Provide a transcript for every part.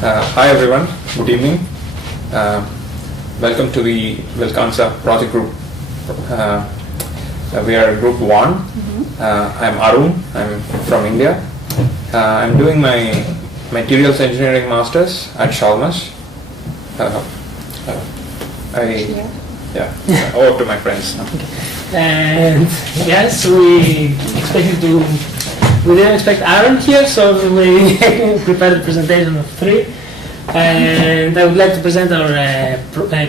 Hi everyone, good evening. Welcome to the Vill project group. We are group 1. I'm Arun, I'm from India. I'm doing my materials engineering masters at Chalmers. Over to my friends now. And yes, we didn't expect Arun here, so we prepared a presentation of 3. And I would like to present our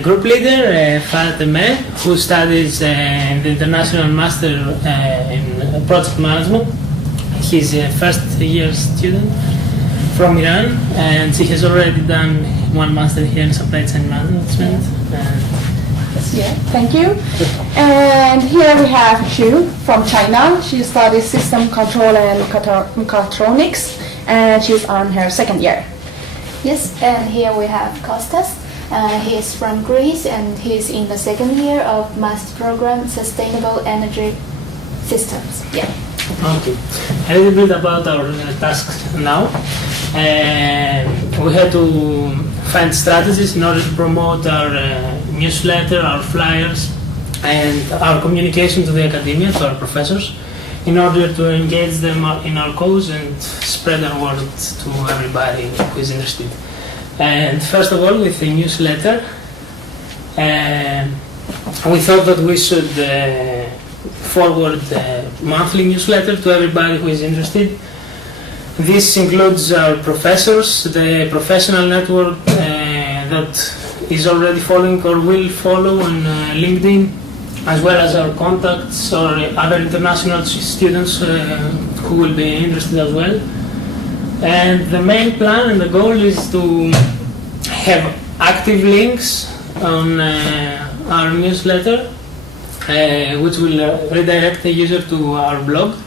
group leader, Fatemeh, who studies the International Master in Project Management. He's a first-year student from Iran, and he has already done 1 master here in Supply Chain Management. Yeah, thank you. And here we have Xiu from China. She studies system control and mechatronics, and she's on her 2nd year. Yes, and here we have Kostas. He is from Greece, and he's in the 2nd year of Master Program Sustainable Energy Systems. Yeah. Okay. A little bit about our tasks now. We had to find strategies in order to promote our newsletter, our flyers, and our communication to the academia, to our professors, in order to engage them in our cause and spread our word to everybody who is interested. And first of all, with the newsletter, we thought that we should forward the monthly newsletter to everybody who is interested. This includes our professors, the professional network that is already following or will follow on LinkedIn, as well as our contacts or other international students who will be interested as well. And the main plan and the goal is to have active links on our newsletter, which will redirect the user to our blog,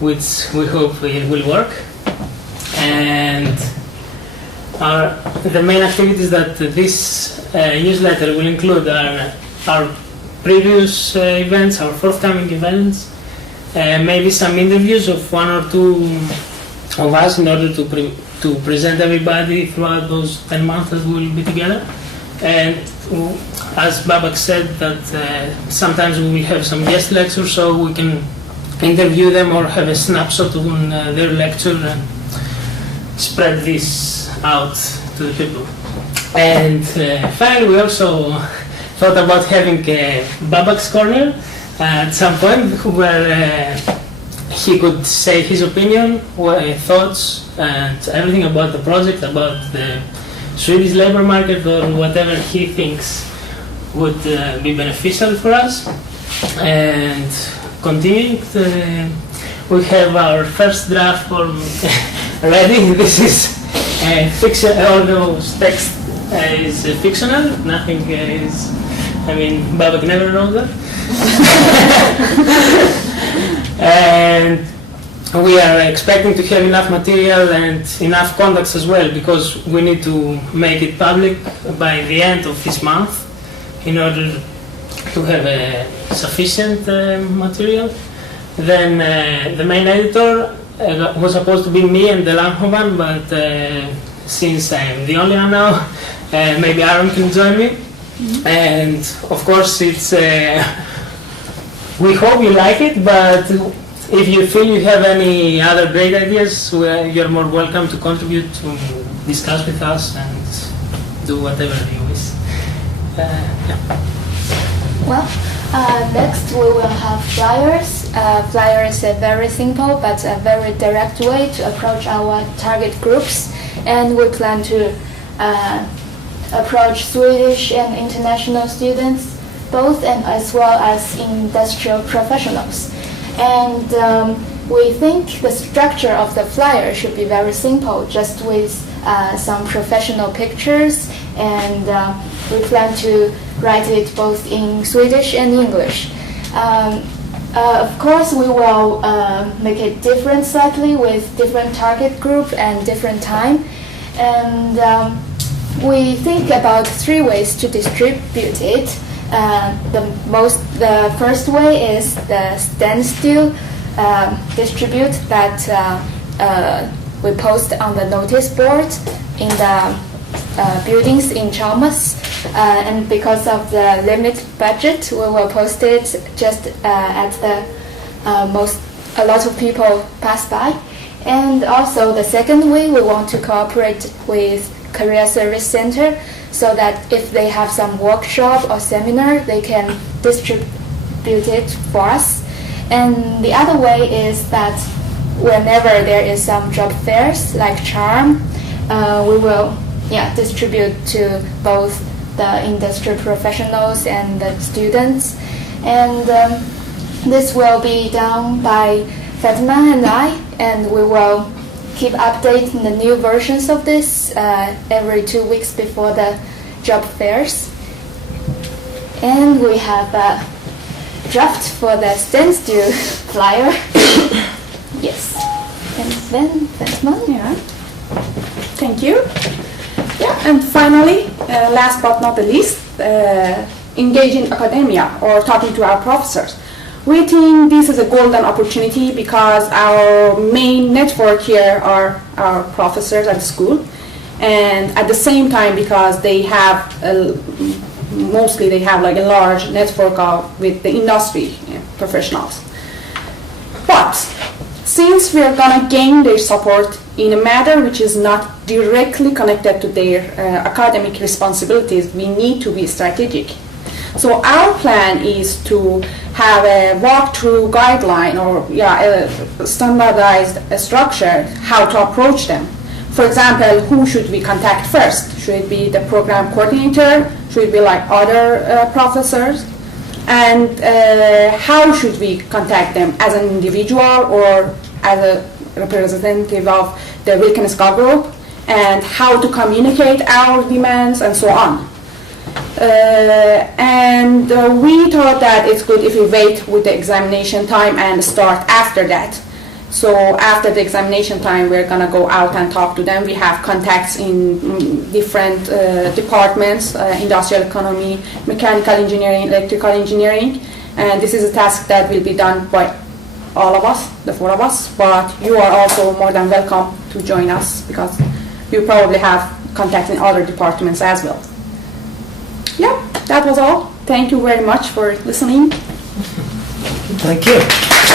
which we hope it will work. And the main activities that this newsletter will include are our previous events, our forthcoming events, maybe some interviews of 1 or 2 of us in order to present everybody throughout those 10 months that we will be together. And as Babak said, that sometimes we will have some guest lectures, so we can interview them or have a snapshot on their lecture and spread this out to the people. And finally, we also thought about having a Babak's Corner at some point, where he could say his opinion, thoughts, and everything about the project, about the Swedish labor market, or whatever he thinks would be beneficial for us. And continuing, we have our first draft form ready. This is fiction, although text is fictional, nothing is, Babak never wrote that. And we are expecting to have enough material and enough contacts as well, because we need to make it public by the end of this month in order to have sufficient material. Then the main editor was supposed to be me and Delanhovan, but since I'm the only one now, maybe Arun can join me. And of course, it's we hope you like it, but if you feel you have any other great ideas, you're more welcome to contribute, to discuss with us, and do whatever you wish. Well, next we will have flyers. Flyers are very simple but a very direct way to approach our target groups, and we plan to approach Swedish and international students, both and as well as industrial professionals. And we think the structure of the flyer should be very simple, just with some professional pictures, and we plan to write it both in Swedish and English. Of course, we will make it different slightly with different target group and different time. And we think about 3 ways to distribute it. The first way is the standstill distribute that we post on the notice board in the buildings in Chalmers. And because of the limited budget, we will post it just at the a lot of people pass by. And also the second way, we want to cooperate with Career Service Center so that if they have some workshop or seminar, they can distribute it for us. And the other way is that whenever there is some job fairs like Charm, we will distribute to both the industrial professionals and the students. And this will be done by Fatemeh and I, and we will keep updating the new versions of this every 2 weeks before the job fairs. And we have a draft for the standstill flyer. Yes. And then Fatemeh. Yeah. Thank you. Yeah, and finally, last but not the least, engaging academia or talking to our professors. We think this is a golden opportunity because our main network here are our professors at school, and at the same time because they have mostly they have like a large network with the industry professionals. But since we are gonna gain their support in a matter which is not directly connected to their academic responsibilities, we need to be strategic. So our plan is to have a walkthrough guideline or a standardized structure how to approach them. For example, who should we contact first? Should it be the program coordinator? Should it be like other professors? And how should we contact them, as an individual or as a representative of the Wilkins-Scott group? And how to communicate our demands and so on. And we thought that it's good if we wait with the examination time and start after that. So after the examination time, we're going to go out and talk to them. We have contacts in different departments, industrial economy, mechanical engineering, electrical engineering. And this is a task that will be done by all of us, the four of us. But you are also more than welcome to join us because you probably have contacts in other departments as well. Yeah, that was all. Thank you very much for listening. Thank you.